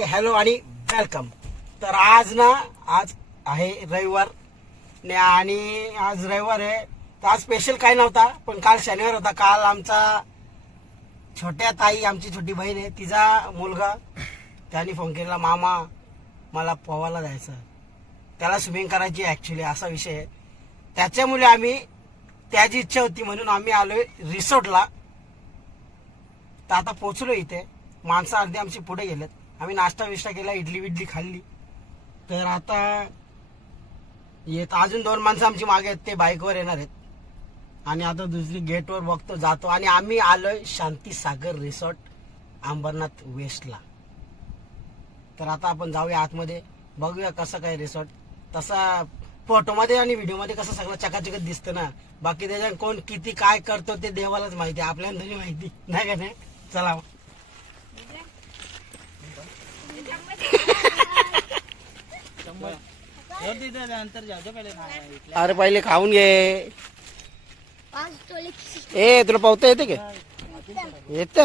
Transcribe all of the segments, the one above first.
Hi hello आणि welcome. तर आज आहे रविवार आणि आज रविवार आहे. तर आज स्पेशल काही नव्हता, पण काल शनिवार होता. काल आमचा छोट्या ताई, आमची छोटी बहीण आहे, तिचा मुलगा त्याने फोन केला, मामा मला पोवायला जायचं, त्याला स्विमिंग करायची ऍक्च्युली असा विषय आहे. त्याच्यामुळे आम्ही त्याची इच्छा होती म्हणून आम्ही आलोय रिसॉर्टला. तर आता पोहोचलो इथे. माणसं अर्धी आमची पुढे गेलेत. आम्ही नाश्ता विष्टा केला, इडली विडली खाल्ली. तर आता येत अजून 2 माणसं आमची मागे आहेत, ते बाईकवर येणार आहेत. आणि आता दुसरी गेटवर बघतो जातो. आणि आम्ही आलोय शांती सागर रिसॉर्ट अंबरनाथ वेस्टला. तर आता आपण जाऊया आतमध्ये, बघूया कसं काय रिसॉर्ट. तसा फोटोमध्ये आणि व्हिडिओमध्ये कसं सगळं चकाचकच दिसतं ना. बाकी त्याच्यात कोण किती काय करतो ते देवालाच माहिती, आपल्याला तरी माहिती नाही का नाही. चला अरे पहिले खाऊन घे. ए तुला पावता येते का? येत.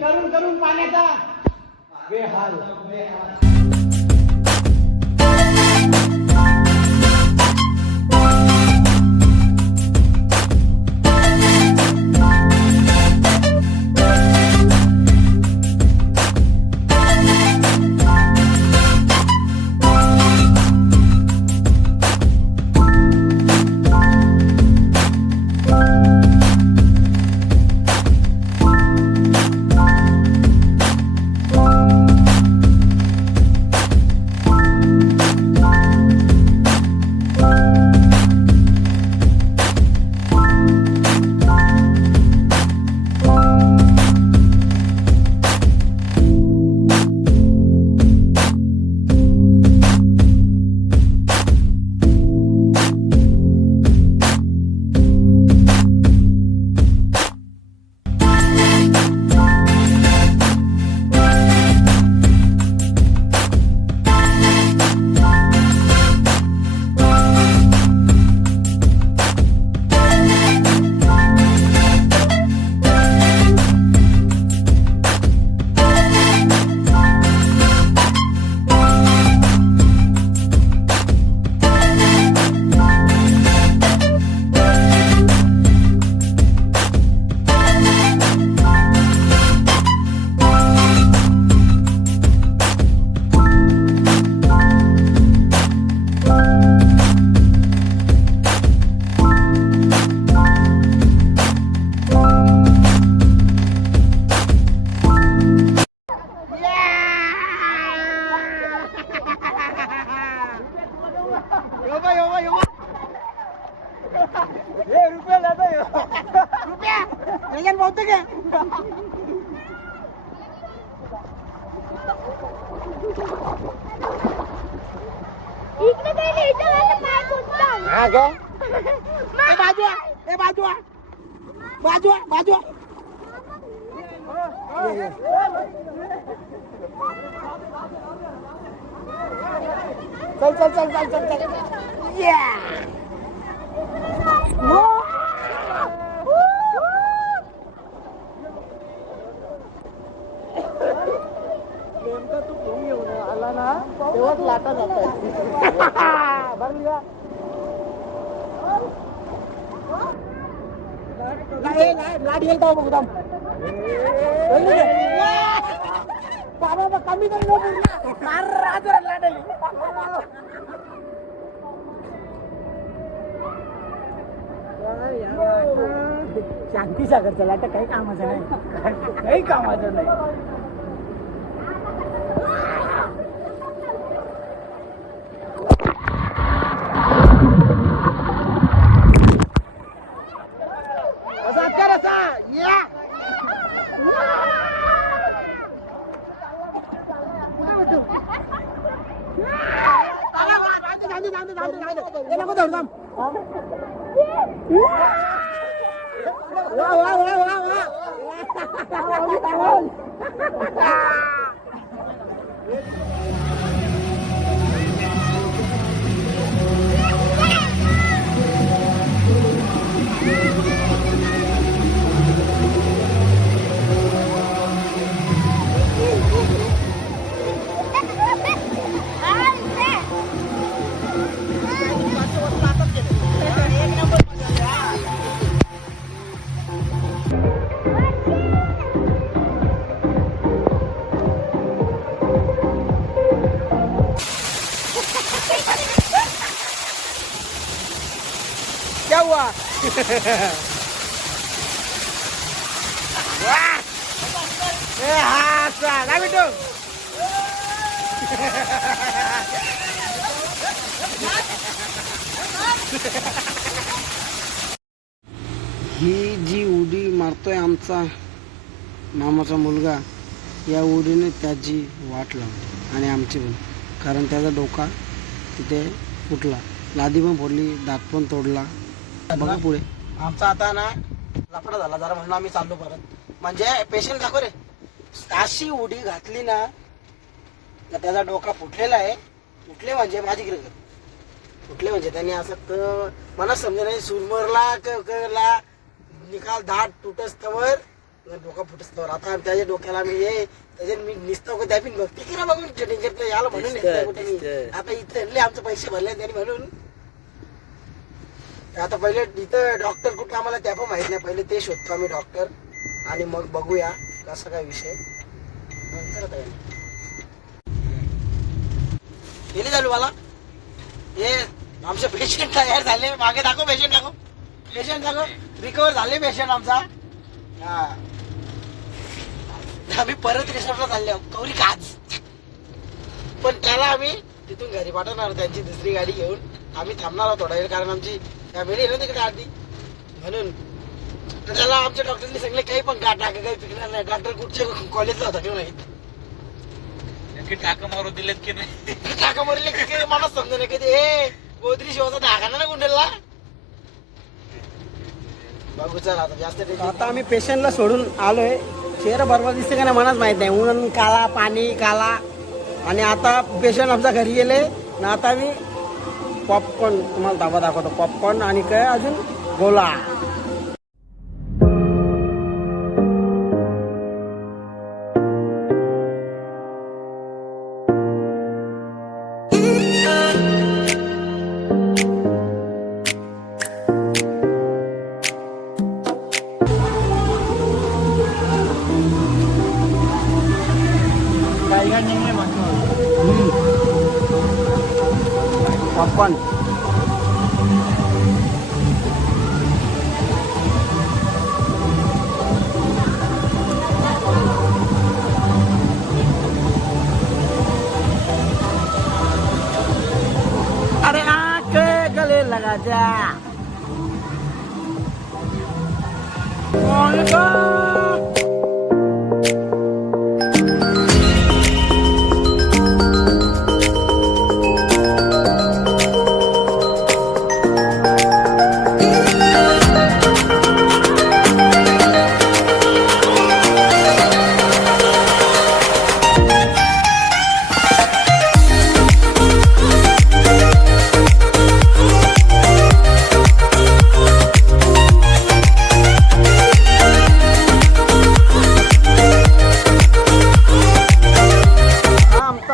करून करून पाण्याचा बेहाल. रुपया बहुतेक आहे. इकडे काही लिहिलं काय बोलतात हा ग बाजू चल नेमका तू फोन घेऊन आला ना तेव्हाच लाटा जात लाट येईल का एकदम बाबा कमी शांती सागरचा लाटा काही कामाचं नाही काही कामाचं नाही. क्या हुआ? ही जी उडी मारतोय आमचा मामाचा मुलगा, या उडीने त्याची वाट लावली आणि आमची पण, कारण त्याचा डोका तिथे फुटला, लादी पण फोडली, दात पण तोडला. बघा पुढे आमचा आता ना लफडा झाला जरा, म्हणून आम्ही चाललो परत. म्हणजे पेशंट दाखव रे, अशी उडी घातली ना त्याचा डोका फुटलेला आहे. फुटले म्हणजे माझी गिरग फुटले म्हणजे त्यांनी असं मला समजा नाही, सुरमरला निकाल दाट तुटस तवर डोका फुटस तवर. आता त्याच्या डोक्याला मी त्याच्या मी निसतो का त्या पण बघते की ना बघून टेन्शन याला म्हणून आता इथे आमचे पैसे भरले त्यांनी म्हणून. आता पहिले इथं डॉक्टर कुठं आम्हाला त्या पण माहित नाही, पहिले ते शोधतो आम्ही डॉक्टर आणि मग बघूया कसा काय विषय. गेली चालू मला हे आमचे पेशंट तयार झाले, मागे दाखव पेशंट दाखव रिकवर झाले पेशंट आमचा. हा आम्ही परत रिसॉर्टला चालले कौरी काज, पण त्याला आम्ही तिथून घरी पाठवणार त्यांची दुसरी गाडी घेऊन. आम्ही थांबणार थोडा वेळ, कारण आमची फॅमिली आहे ना तिकडे आधी, म्हणून त्याला आमच्या डॉक्टरनी सांगितले काही पण टाका काही पिकणार नाही. डॉक्टर कुठच्या कॉलेजला होता किंवा नाही टाका मारू दिलेत की नाही, टाका मारले की मला समजा नाही कधी हे गोदरी शिवाचा धागा ना गुंडलला. बघू चला आता जास्त. आता आम्ही पेशंटला सोडून आलोय, चेहरा बरोबर दिसते का नाही मलाच माहित नाही, ऊन काला पाणी काला. आणि आता पेशंट आमच्या घरी गेले ना, आता मी पॉपकॉर्न तुम्हाला दाबा दाखवतो, पॉपकॉर्न आणि काय अजून गोला. पॉपकॉर्न अरे आके लगा जा.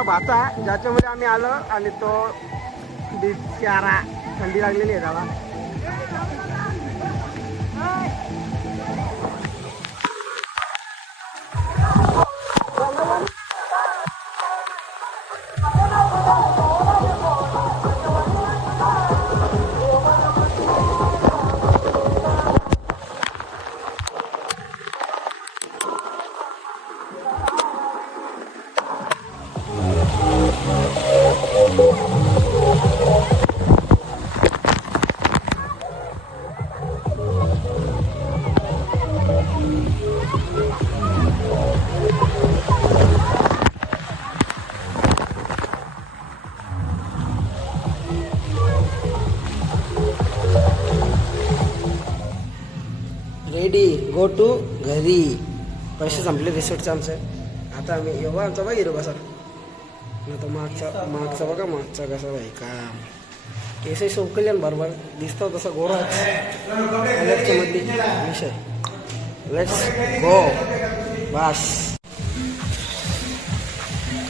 भाचा ज्याच्यामध्ये आम्ही आलो आणि तो बिचारा थंडी लागलेली आहे त्याला. रेडी गो टू घरी. पैसे संपले रिसोर्टचे आमचे. आता आम्ही एवढा आमचा बघ हिरो कसा नाही तर मागचा बघा मागचा कसा भाई का केसही सोकल्यान बरोबर दिसतो तसा गोरा मधली विषय. Let's go. बस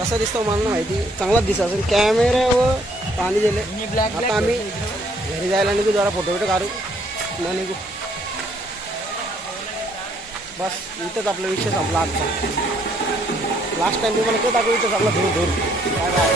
कसा दिसतो मला माहिती चांगलाच दिसत असेल कॅमेऱ्यावर पाणी दिले. आता आम्ही घरी जायला निघू जरा फोटो बिटो काढू न निघू. बस इथंच आपला विषय संपला आजचा. लास्ट टाइम मी मला तो दाखवू इथंच आपला धूर धूर. Bye bye.